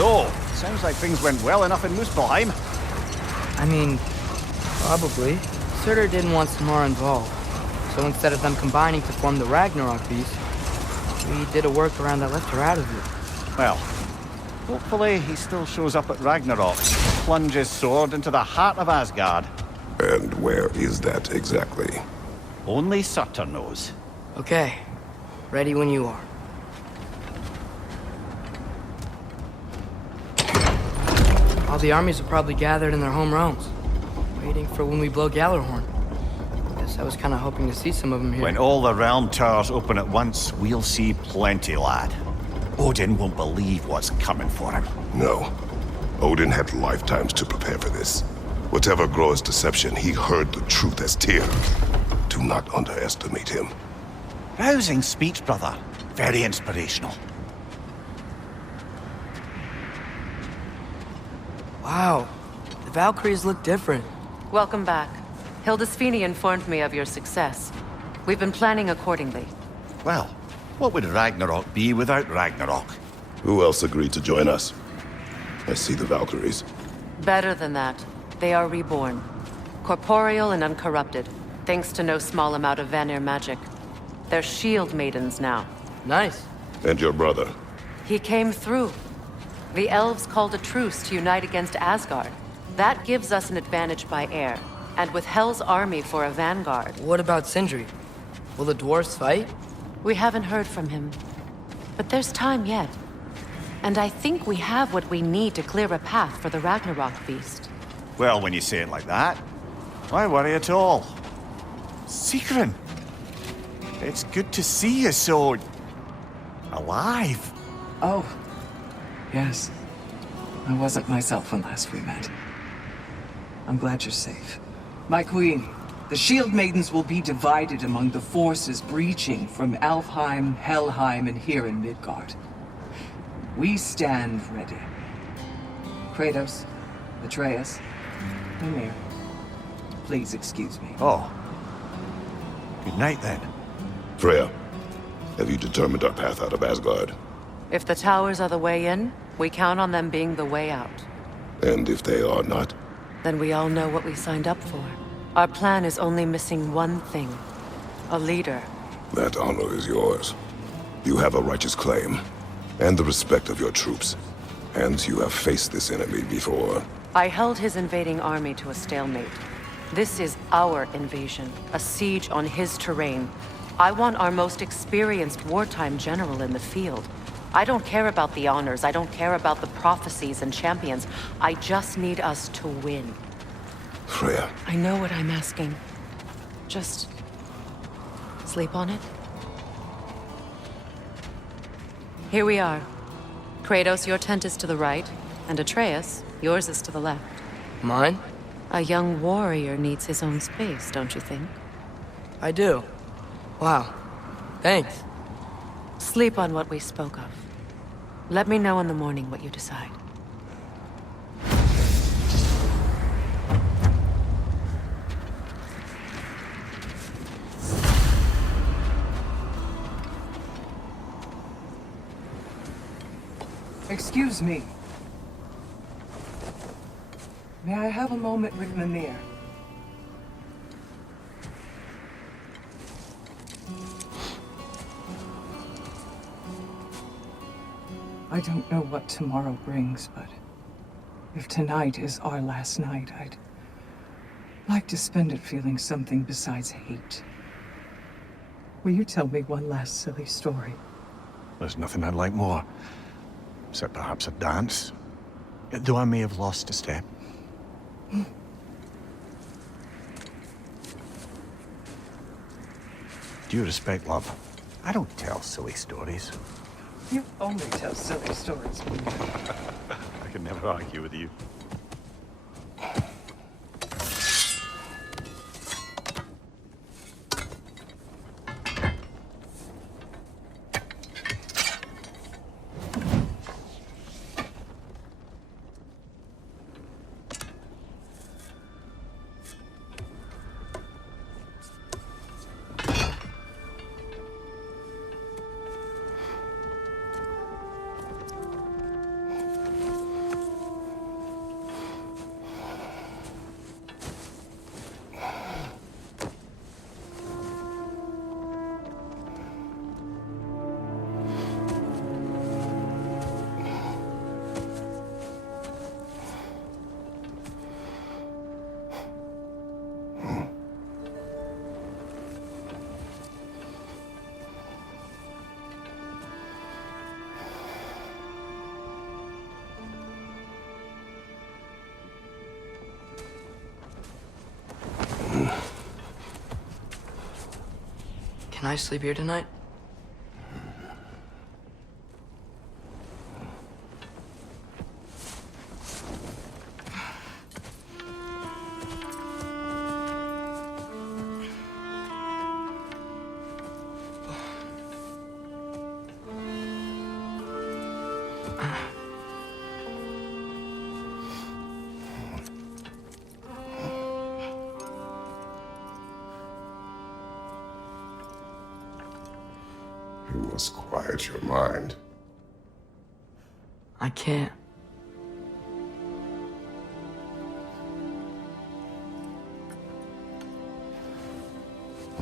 So, sounds like things went well enough in Muspelheim. I mean, probably. Surtur didn't want some more involved. So instead of them combining to form the Ragnarok beast, we did a workaround that left her out of it. Well, hopefully he still shows up at Ragnarok, plunge his sword into the heart of Asgard. And where is that exactly? Only Surtur knows. Okay, ready when you are. All the armies are probably gathered in their home realms, waiting for when we blow Gjallarhorn. Guess I was kind of hoping to see some of them here. When all the realm towers open at once, we'll see plenty, lad. Odin won't believe what's coming for him. No. Odin had lifetimes to prepare for this. Whatever Groa's deception, he heard the truth as Tyr. Do not underestimate him. Rousing speech, brother. Very inspirational. Wow, the Valkyries look different. Welcome back. Hildisfini informed me of your success. We've been planning accordingly. Well, what would Ragnarok be without Ragnarok? Who else agreed to join us? I see the Valkyries. Better than that. They are reborn. Corporeal and uncorrupted, thanks to no small amount of Vanir magic. They're shield maidens now. Nice. And your brother? He came through. The elves called a truce to unite against Asgard. That gives us an advantage by air, and with Hel's army for a vanguard. What about Sindri? Will the dwarves fight? We haven't heard from him. But there's time yet. And I think we have what we need to clear a path for the Ragnarok beast. Well, when you say it like that, why worry at all? Sigrun! It's good to see you so... alive. Oh, yes. I wasn't myself when last we met. I'm glad you're safe. My queen, the Shield Maidens will be divided among the forces breaching from Alfheim, Helheim, and here in Midgard. We stand ready. Kratos, Atreus, Mimir, please excuse me. Oh. Good night, then. Freya, have you determined our path out of Asgard? If the towers are the way in, we count on them being the way out. And if they are not? Then we all know what we signed up for. Our plan is only missing one thing. A leader. That honor is yours. You have a righteous claim, and the respect of your troops. And you have faced this enemy before. I held his invading army to a stalemate. This is our invasion, a siege on his terrain. I want our most experienced wartime general in the field. I don't care about the honors, I don't care about the prophecies and champions. I just need us to win. Freya. I know what I'm asking. Just... sleep on it? Here we are. Kratos, your tent is to the right, and Atreus, yours is to the left. Mine? A young warrior needs his own space, don't you think? I do. Wow. Thanks. Sleep on what we spoke of. Let me know in the morning what you decide. Excuse me. May I have a moment with Mimir? I don't know what tomorrow brings, but if tonight is our last night, I'd like to spend it feeling something besides hate. Will you tell me one last silly story? There's nothing I'd like more. Except perhaps a dance. Though I may have lost a step. Due respect, love. I don't tell silly stories. You only tell silly stories. I can never argue with you. Can I sleep here tonight? You must quiet your mind. I can't.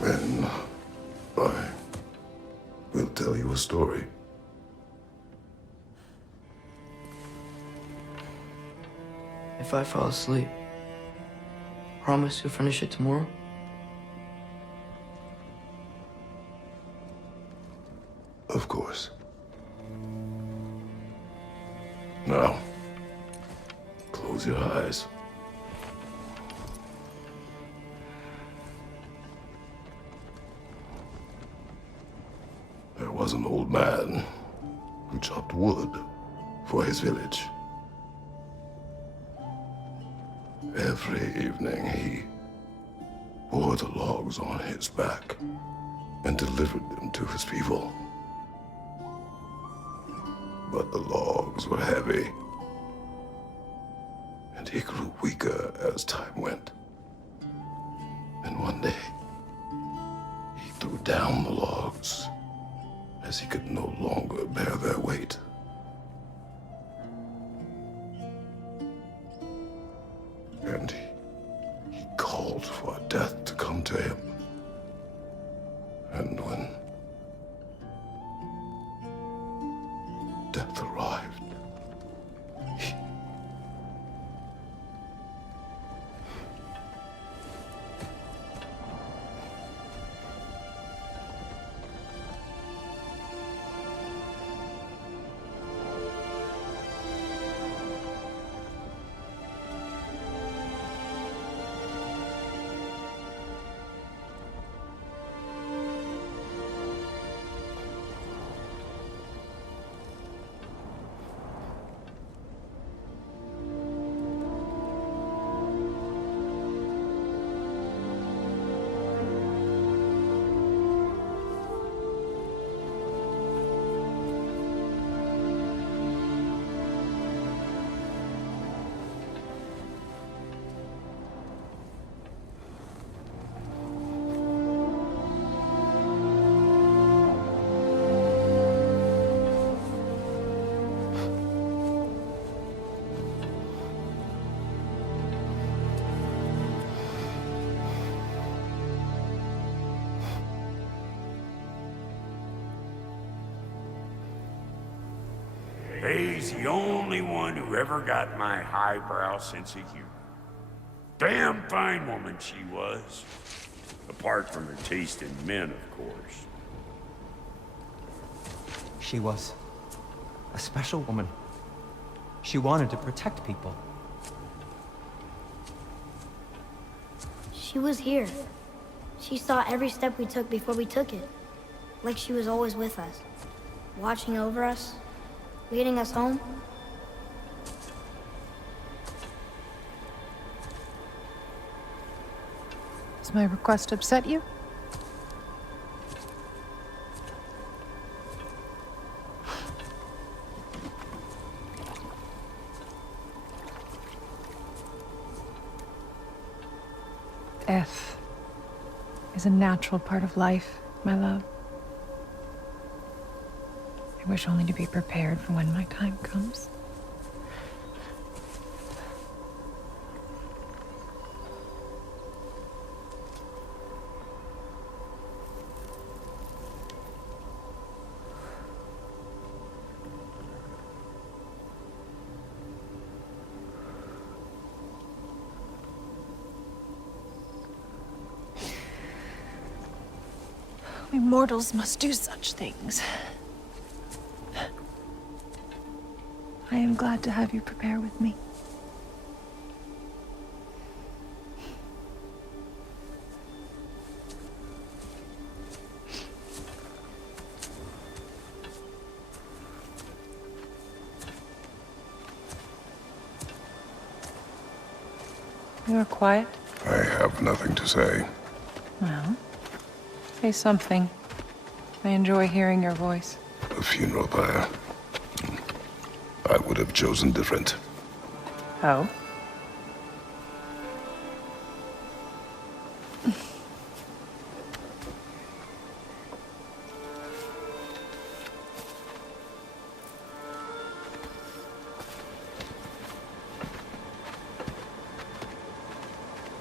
Then I will tell you a story. If I fall asleep, promise you'll finish it tomorrow? Of course. Now, close your eyes. There was an old man who chopped wood for his village. Every evening he bore the logs on his back and delivered them to his people. But the logs were heavy, and he grew weaker as time went. And one day, he threw down the logs as he could no longer bear their weight. And he called for death to come to him. And when death arrived, Faye's the only one who ever got my highbrow sense of humor. Damn fine woman she was. Apart from her taste in men, of course. She was a special woman. She wanted to protect people. She was here. She saw every step we took before we took it. Like she was always with us. Watching over us. Leading us home. Does my request upset you? Death is a natural part of life, my love. I wish only to be prepared for when my time comes. We mortals must do such things. I am glad to have you prepare with me. You're quiet. I have nothing to say. Well, say something. I enjoy hearing your voice. A funeral pyre. I would have chosen different. Oh?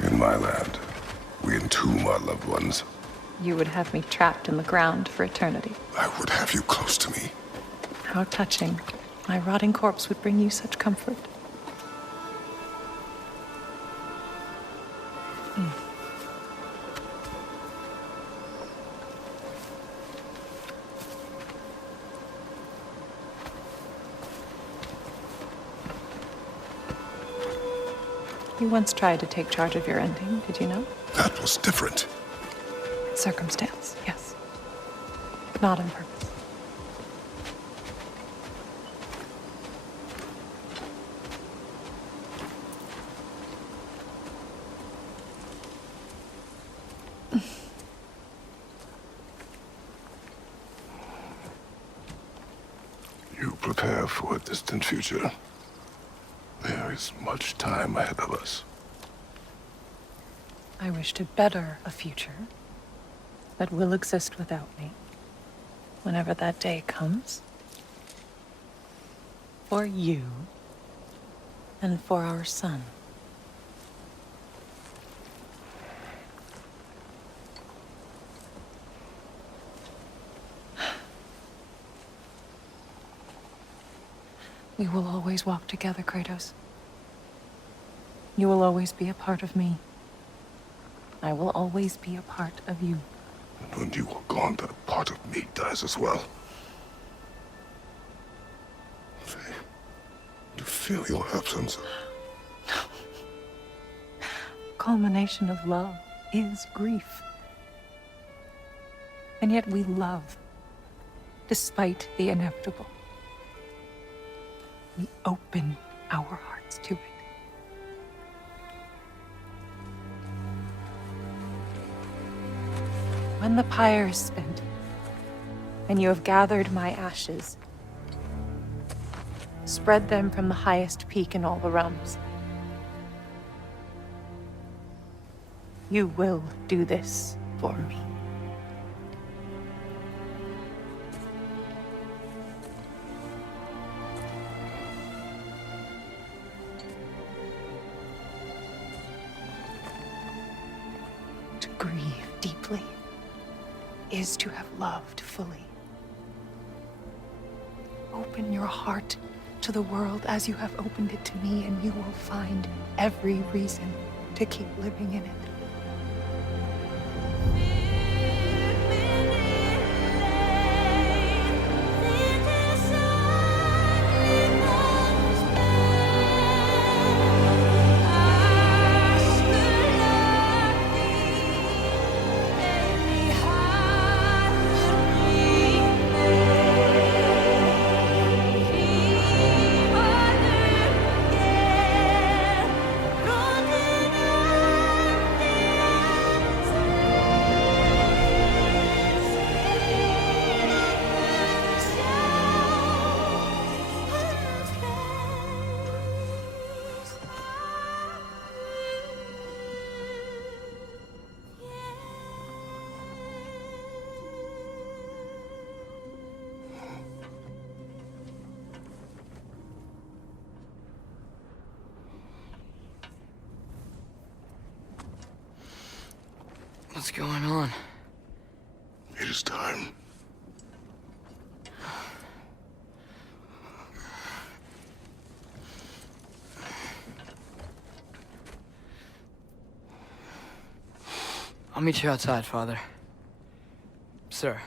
In my land, we entomb our loved ones. You would have me trapped in the ground for eternity. I would have you close to me. How touching. My rotting corpse would bring you such comfort. You once tried to take charge of your ending, did you know? That was different. Circumstance, yes. Not on purpose. You prepare for a distant future. There is much time ahead of us. I wish to better a future that will exist without me, whenever that day comes. For you, and for our son. We will always walk together, Kratos. You will always be a part of me. I will always be a part of you. And when you are gone, that part of me dies as well. Faye, to feel your absence. Culmination of love is grief. And yet we love, despite the inevitable. We open our hearts to it. When the pyre is spent, and you have gathered my ashes, spread them from the highest peak in all the realms. You will do this for me. To grieve deeply is to have loved fully. Open your heart to the world as you have opened it to me, and you will find every reason to keep living in it. What's going on? It is time. I'll meet you outside, Father. Sir.